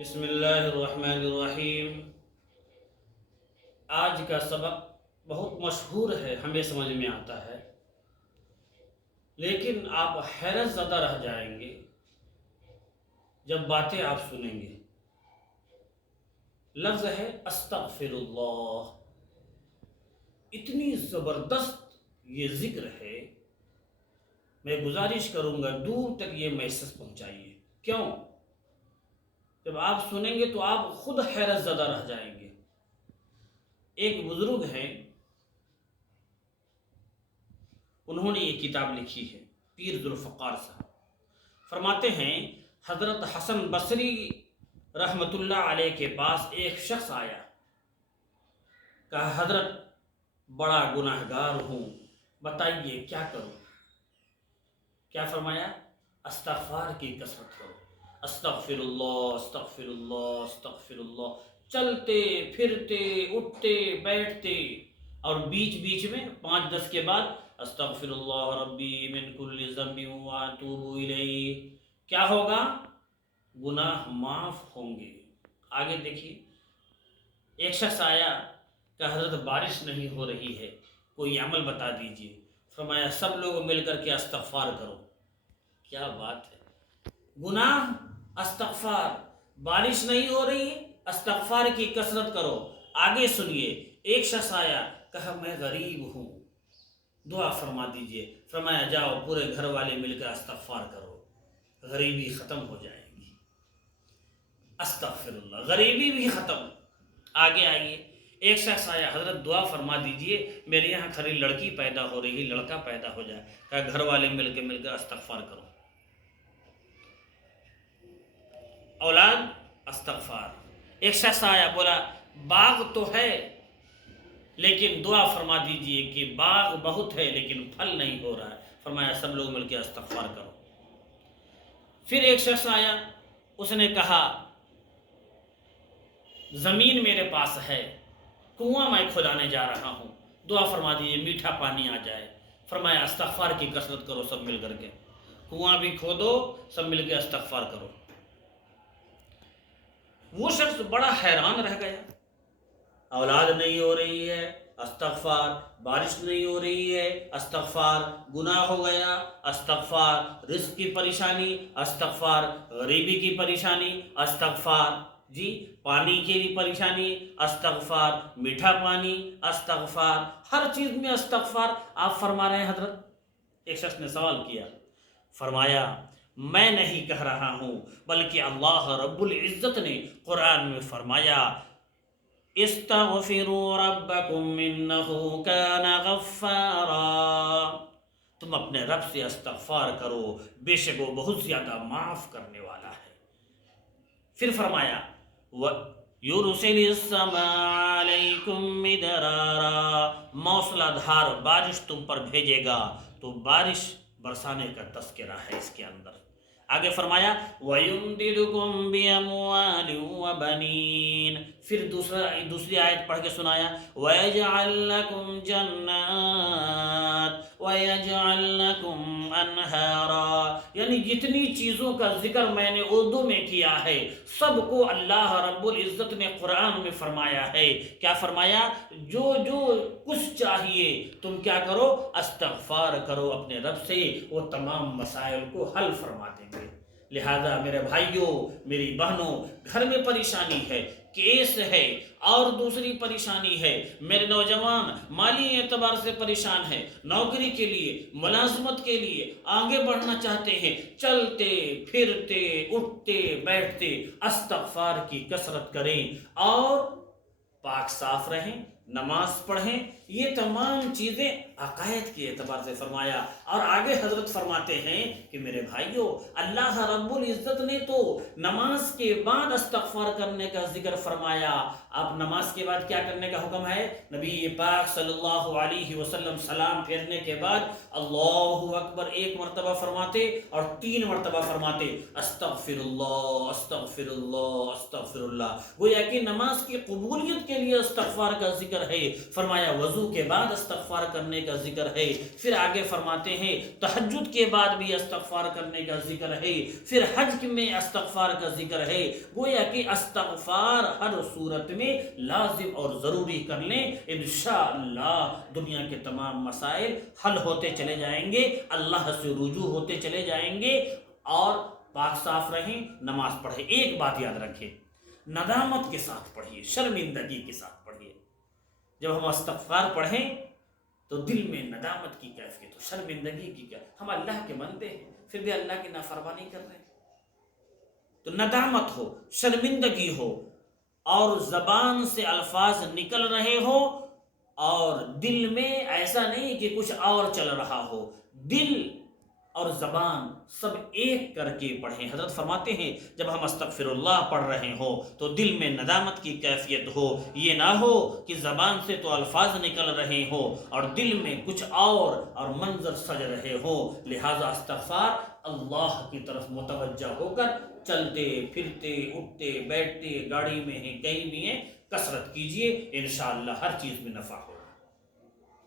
بسم اللہ الرحمن الرحیم۔ آج کا سبق بہت مشہور ہے، ہمیں سمجھ میں آتا ہے، لیکن آپ حیرت زدہ رہ جائیں گے جب باتیں آپ سنیں گے۔ لفظ ہے استغفر اللہ۔ اتنی زبردست یہ ذکر ہے، میں گزارش کروں گا دور تک یہ میسج پہنچائیے۔ کیوں؟ جب آپ سنیں گے تو آپ خود حیرت زدہ رہ جائیں گے۔ ایک بزرگ ہیں، انہوں نے یہ کتاب لکھی ہے، پیر ذوالفقار صاحب فرماتے ہیں حضرت حسن بصری رحمت اللہ علیہ کے پاس ایک شخص آیا، کہا حضرت بڑا گناہگار ہوں، بتائیے کیا کروں؟ کیا فرمایا؟ استغفار کی کثرت کرو، استغفر اللہ استغفر اللہ استغفر اللہ، چلتے پھرتے اٹھتے بیٹھتے، اور بیچ بیچ میں 5-10 کے بعد استغفر اللہ ربی من کل ذنب واتوب الیہ۔ کیا ہوگا؟ گناہ معاف ہوں گے۔ آگے دیکھیے، ایک شخص آیا کہ حضرت بارش نہیں ہو رہی ہے، کوئی عمل بتا دیجئے۔ فرمایا سب لوگ مل کر کے استغفار کرو۔ کیا بات ہے! گناہ استغفار، بارش نہیں ہو رہی، استغفار کی کثرت کرو۔ آگے سنیے، ایک شخص آیا، کہا میں غریب ہوں، دعا فرما دیجئے۔ فرمایا جاؤ پورے گھر والے مل کر استغفار کرو، غریبی ختم ہو جائے گی۔ استغفر اللہ، غریبی بھی ختم۔ آگے آئیے، ایک شخص آیا، حضرت دعا فرما دیجئے میرے یہاں کھری لڑکی پیدا ہو رہی ہے، لڑکا پیدا ہو جائے۔ کہا گھر والے مل کر استغفار کرو۔ اولاد، استغفار۔ ایک شخص آیا، بولا باغ تو ہے لیکن دعا فرما دیجئے کہ باغ بہت ہے لیکن پھل نہیں ہو رہا ہے۔ فرمایا سب لوگ مل کے استغفار کرو۔ پھر ایک شخص آیا، اس نے کہا زمین میرے پاس ہے، کنواں میں کھدانے جا رہا ہوں، دعا فرما دیجئے میٹھا پانی آ جائے۔ فرمایا استغفار کی کثرت کرو سب مل کر کے، کنواں بھی کھودو، سب مل کے استغفار کرو۔ وہ شخص بڑا حیران رہ گیا، اولاد نہیں ہو رہی ہے استغفار، بارش نہیں ہو رہی ہے استغفار، گناہ ہو گیا استغفار، رزق کی پریشانی استغفار، غریبی کی پریشانی استغفار، جی پانی کی بھی پریشانی استغفار، میٹھا پانی استغفار، ہر چیز میں استغفار آپ فرما رہے ہیں حضرت؟ ایک شخص نے سوال کیا، فرمایا میں نہیں کہہ رہا ہوں بلکہ اللہ رب العزت نے قرآن میں فرمایا استغفروا ربکم انہ کان غفارا، تم اپنے رب سے استغفار کرو، بے شک وہ بہت زیادہ معاف کرنے والا ہے۔ پھر فرمایا یرسل السماء علیکم مدرارا، موسلا دھار بارش تم پر بھیجے گا، تو بارش برسانے کا تذکرہ ہے اس کے اندر۔ آگے فرمایا وَيُمْدِدُكُمْ بِأَمْوَالٍ وَبَنِينَ، پھر دوسری آیت پڑھ کے سنایا وَيَجْعَلْ لَكُمْ جَنَّاتٍ وَيَجْعَلْ لَكُمْ أَنْهَارًا، یعنی جتنی چیزوں کا ذکر میں نے اردو میں کیا ہے سب کو اللہ رب العزت نے قرآن میں فرمایا ہے۔ کیا فرمایا؟ جو کچھ چاہیے تم کیا کرو؟ استغفار کرو اپنے رب سے، وہ تمام مسائل کو حل فرما دیں گے۔ لہذا میرے بھائیوں میری بہنوں، گھر میں پریشانی ہے، کیس ہے، اور دوسری پریشانی ہے، میرے نوجوان مالی اعتبار سے پریشان ہے، نوکری کے لیے ملازمت کے لیے آگے بڑھنا چاہتے ہیں، چلتے پھرتے اٹھتے بیٹھتے استغفار کی کثرت کریں اور پاک صاف رہیں، نماز پڑھیں۔ یہ تمام چیزیں عقائد کے اعتبار سے فرمایا، اور آگے حضرت فرماتے ہیں کہ میرے بھائیوں اللہ رب العزت نے تو نماز کے بعد استغفار کرنے کا ذکر فرمایا۔ اب نماز کے بعد کیا کرنے کا حکم ہے؟ نبی پاک صلی اللہ علیہ وسلم سلام پھیرنے کے بعد اللہ اکبر 1 مرتبہ فرماتے اور 3 مرتبہ فرماتے استغفر اللہ استغفر اللہ استغفر اللہ، گویا کہ نماز کی قبولیت کے لیے استغفار کا ذکر ہے۔ فرمایا وضو کے بعد استغفار کرنے کا کا ذکر ہے، پھر آگے فرماتے ہیں تہجد کے بعد بھی استغفار کرنے کا ذکر ہے، پھر حج میں استغفار کا ذکر ہے۔ گویا کہ استغفار ہر صورت میں لازم اور ضروری کر لیں، انشاءاللہ دنیا کے تمام مسائل حل ہوتے چلے جائیں گے، اللہ سے رجوع ہوتے چلے جائیں گے، اور پاک صاف رہیں، نماز پڑھیں۔ ایک بات یاد رکھیں، ندامت کے ساتھ پڑھیے، شرمندگی کے ساتھ پڑھیے۔ جب ہم استغفار پڑھیں تو دل میں ندامت کی کیفیت ہو، شرمندگی کی کیفیت، ہم اللہ کے بندے ہیں پھر بھی اللہ کی نافرمانی کر رہے ہیں، تو ندامت ہو، شرمندگی ہو، اور زبان سے الفاظ نکل رہے ہو اور دل میں ایسا نہیں کہ کچھ اور چل رہا ہو، دل اور زبان سب ایک کر کے پڑھیں۔ حضرت فرماتے ہیں جب ہم استغفر اللہ پڑھ رہے ہو تو دل میں ندامت کی کیفیت ہو، یہ نہ ہو کہ زبان سے تو الفاظ نکل رہے ہو اور دل میں کچھ اور منظر سج رہے ہو۔ لہذا استغفار اللہ کی طرف متوجہ ہو کر چلتے پھرتے اٹھتے بیٹھتے گاڑی میں ہیں کہیں بھی ہیں کثرت کیجئے، انشاءاللہ ہر چیز میں نفع ہو۔